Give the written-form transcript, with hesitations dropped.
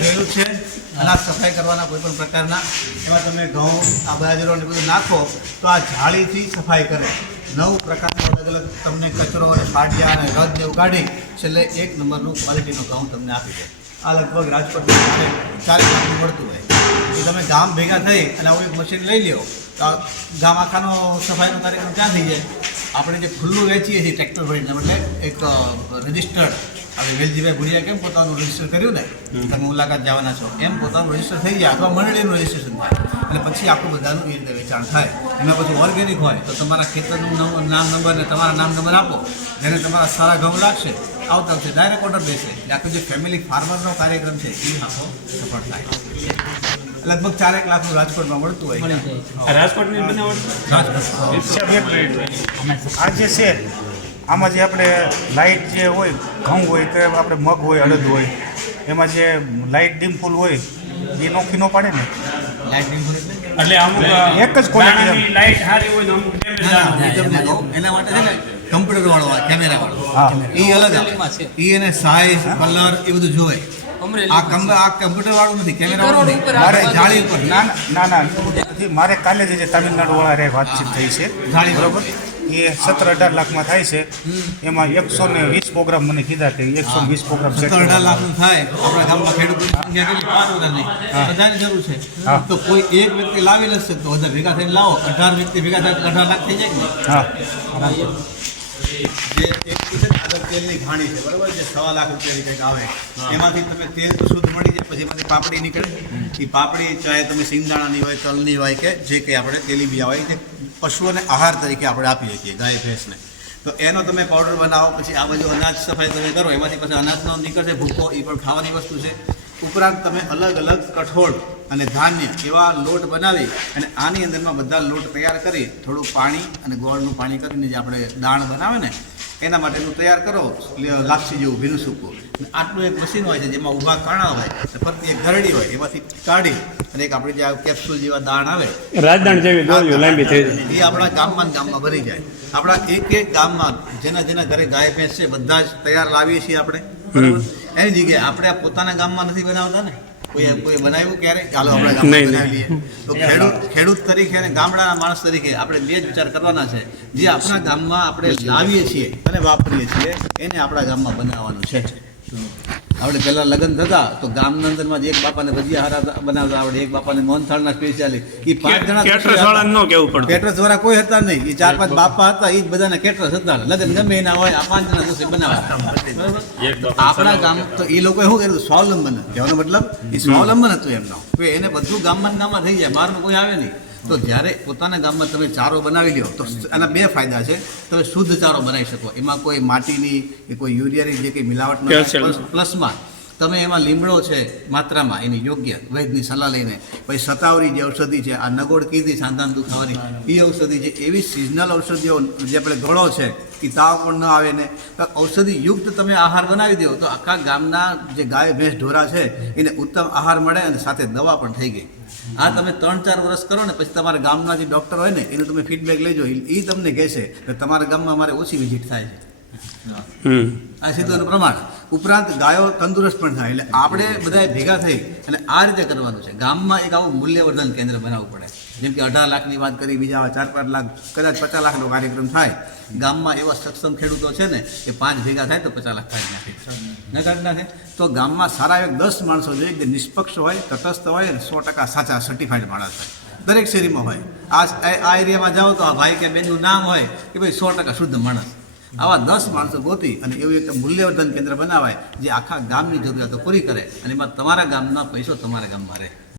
જોયું છે અનાજ સફાઈ કરવાના કોઈ પણ પ્રકારના એમાં તમે ઘઉં આ બાજરો ને બધું નાખો તો આ જાળીથી સફાઈ કરે 9 પ્રકારનો અલગ અલગ તમને કચરો અને ફાડિયા અને રદ ને ઉગાડી છેલ્લે 1 નંબરનું ક્વોલિટીનું ઘઉં તમને આપી દે. આ લગભગ રાજકોટમાં 40 લાખનું મળતું હોય. તો તમે ગામ ભેગા થઈ અને આવું એક મશીન લઈ લ્યો તો ગામ આખાનો સફાઈનો કાર્યક્રમ ક્યાં થઈ જાય. આપણે જે ખુલ્લું વેચીએ છીએ ટ્રેક્ટર ભરીને એટલે એક રજિસ્ટર્ડ આપણે વેલજીભાઈ ભુડિયા કેમ પોતાનું રજિસ્ટર કર્યું ને તમે મુલાકાત જવાના છો એમ પોતાનું રજિસ્ટર થઈ જાય અથવા મંડળીનું રજિસ્ટ્રેશન થાય અને પછી આપણું બધાનું એ રીતે વેચાણ થાય. એમાં પછી ઓર્ગેનિક હોય તો તમારા ખેતરનું નામ નંબર ને તમારા નામ નંબર આપો જેને તમારા સારા ઘઉં લાગશે આવતા છે ડાયરેક્ટ ઓર્ડર દેશે. આખું જે ફેમિલી ફાર્મરનો કાર્યક્રમ છે એ આખો સફળ થાય. લગભગ 4 લાખનું રાજકોટમાં મળતું હોય. રાજકોટની આ જે છે આમાં જે આપણે લાઇટ જે હોય ઘઉં હોય કે આપણે મગ હોય અડદ હોય એમાં જે લાઇટ ડીમ ફૂલ હોય એ નોખી ન પાડે ને લાઇટ ડીમ ફૂલ એટલે અમુક એક જ ક્વોલિટી લાઇટ સારી હોય ને અમુક એના માટે છે ને કમ્પ્યુટર વાળો હોય કેમેરા વાળો એ અલગ આવે એ એને સાઇઝ કલર એ બધું જોવે. આ કમ્પ્યુટર વાળું નથી કેમેરા વાળું નહીં મારે જાળી ઉપર ના મારે કાલે જે તમિલનાડુ વાળા વાતચીત થઈ છે જાળી બરોબર એ 17-18 લાખમાં થાય છે. એમાં 120 પ્રોગ્રામ મને કીધા કે 120 પ્રોગ્રામ 17-18 લાખનું થાય. આપણા ગામમાં ખેડૂતોની સંખ્યા કેટલી 5 વર્ષ નહીં બધાની જરૂર છે તો કોઈ એક વ્યક્તિ લાવી નથી શકતો બધા ભેગા થઈને લાવો 18 વ્યક્તિ ભેગા થાય 18 લાખ થઈ જાય ને. જે એક તેલની ઘાણી છે બરાબર જે 1.25 લાખ રૂપિયાની કંઈક આવે એમાંથી તમે તેલ તો શુદ્ધ મળી જાય પછી એમાંથી પાપડી નીકળે. એ પાપડી ચાહે તમે સિંગદાણાની હોય તલની હોય કે જે કંઈ આપણે તેલીબિયા હોય તે પશુઓને આહાર તરીકે આપણે આપીએ છીએ ગાય ભેંસને. તો એનો તમે પાવડર બનાવો પછી આ બાજુ અનાજ સફાઈ તમે કરો એમાંથી પછી અનાજનો નીકળશે ભૂકો એ પણ ખાવાની વસ્તુ છે. ઉપરાંત તમે અલગ અલગ કઠોળ અને ધાન્ય એવા લોટ બનાવી અને આની અંદરમાં બધા લોટ તૈયાર કરી થોડું પાણી અને ગોળનું પાણી કરીને જે આપણે દાણ બનાવે ને એના માટેનું તૈયાર કરો લાપસી જેવું ભીનું સૂકું. આટલું એક મશીન હોય છે જેમાં ઊભા કાણા હોય ફરતી એક ગરડી હોય એમાંથી કાઢી અને એક આપણી જે કેપ્સ્યુલ જેવા દાણ આવે રાજદાણ જેવી ગોળીઓ લાંબી થઈ જાય એ આપણા ગામમાં ભરી જાય. આપણા એક ગામમાં જેના ઘરે ગાય ભેંસ છે બધા જ તૈયાર લાવીએ છીએ આપણે બરાબર. એની જગ્યાએ આપણે પોતાના ગામમાં નથી બનાવતા ને કોઈ બનાવ્યું ક્યારે ચાલો આપણે ગામમાં બનાવી લઈએ. તો ખેડૂત તરીકે અને ગામડાના માણસ તરીકે આપણે બે જ વિચાર કરવાના છે જે આપણા ગામમાં આપણે લાવીએ છીએ અને વાપરીએ છીએ એને આપણા ગામમાં બનાવવાનું છે. આપણે પહેલાં લગ્ન થતા તો ગામના અંદરમાં જ એક બાપાને ભજીયા હારા બનાવતા આવડે એક બાપાને મોહનથાળના સ્પેશિયાલી એ 5 જણા કેટરસ વાળા કોઈ હતા નહીં. એ 4-5 બાપા હતા એ જ બધાને કેટરસ હતા. લગ્ન ગમે એના હોય આ 5 જણા રસોઈ બનાવતા. આપણા ગામ તો એ લોકોએ શું કર્યું સ્વાવલંબન કહેવાનો મતલબ એ સ્વાવલંબન હતું એમનો એને બધું ગામમાં થઈ જાય બહારનું કોઈ આવે નહીં. તો જ્યારે પોતાના ગામમાં તમે ચારો બનાવી લો તો આના 2 ફાયદા છે. તમે શુદ્ધ ચારો બનાવી શકો એમાં કોઈ માટીની કે કોઈ યુરિયાની જે કંઈ મિલાવટ ન પ્લસમાં તમે એમાં લીમડો છે માત્રામાં એની યોગ્ય વૈદની સલાહ લઈને પછી સતાવરી જે ઔષધિ છે આ નગોડ કીધી સાંધાન દુખાવાની એ ઔષધિ છે એવી સિઝનલ ઔષધિઓ જે આપણે ગળો છે એ તાવ પણ ન આવે ને ઔષધિ યુક્ત તમે આહાર બનાવી દો તો આખા ગામના જે ગાય ભેંસ ઢોરા છે એને ઉત્તમ આહાર મળે અને સાથે દવા પણ થઈ ગઈ. આ તમે 3-4 વર્ષ કરો ને પછી તમારા ગામના જે ડૉક્ટર હોય ને એનું તમે ફીડબેક લેજો એ તમને કહેશે કે તમારા ગામમાં મારે ઓછી વિઝિટ થાય છે. આ સીધું એનું પ્રમાણ. ઉપરાંત ગાયો તંદુરસ્ત પણ થાય એટલે આપણે બધાએ ભેગા થઈ અને આ રીતે કરવાનું છે. ગામમાં એક આવું મૂલ્યવર્ધન કેન્દ્ર બનાવવું પડે. જેમ કે 18 લાખની વાત કરી બીજા 4-5 લાખ કદાચ 50 લાખનો કાર્યક્રમ થાય. ગામમાં એવા સક્ષમ ખેડૂતો છે ને એ 5 ભેગા થાય તો 50 લાખ કાઢી નાખે. તો ગામમાં સારા એક 10 માણસો જોઈએ કે નિષ્પક્ષ હોય તટસ્થ હોય અને 100% સાચા સર્ટિફાઈડ માણસ હોય દરેક શેરીમાં હોય. આ એરિયામાં જાઓ તો આ ભાઈ કે બેનનું નામ હોય કે ભાઈ 100% શુદ્ધ માણસ. આવા 10 માણસો ગોતી અને એવું એક મૂલ્યવર્ધન કેન્દ્ર બનાવાય જે આખા ગામની જરૂરિયાતો પૂરી કરે અને એમાં તમારા ગામના પૈસો તમારા ગામમાં રહે.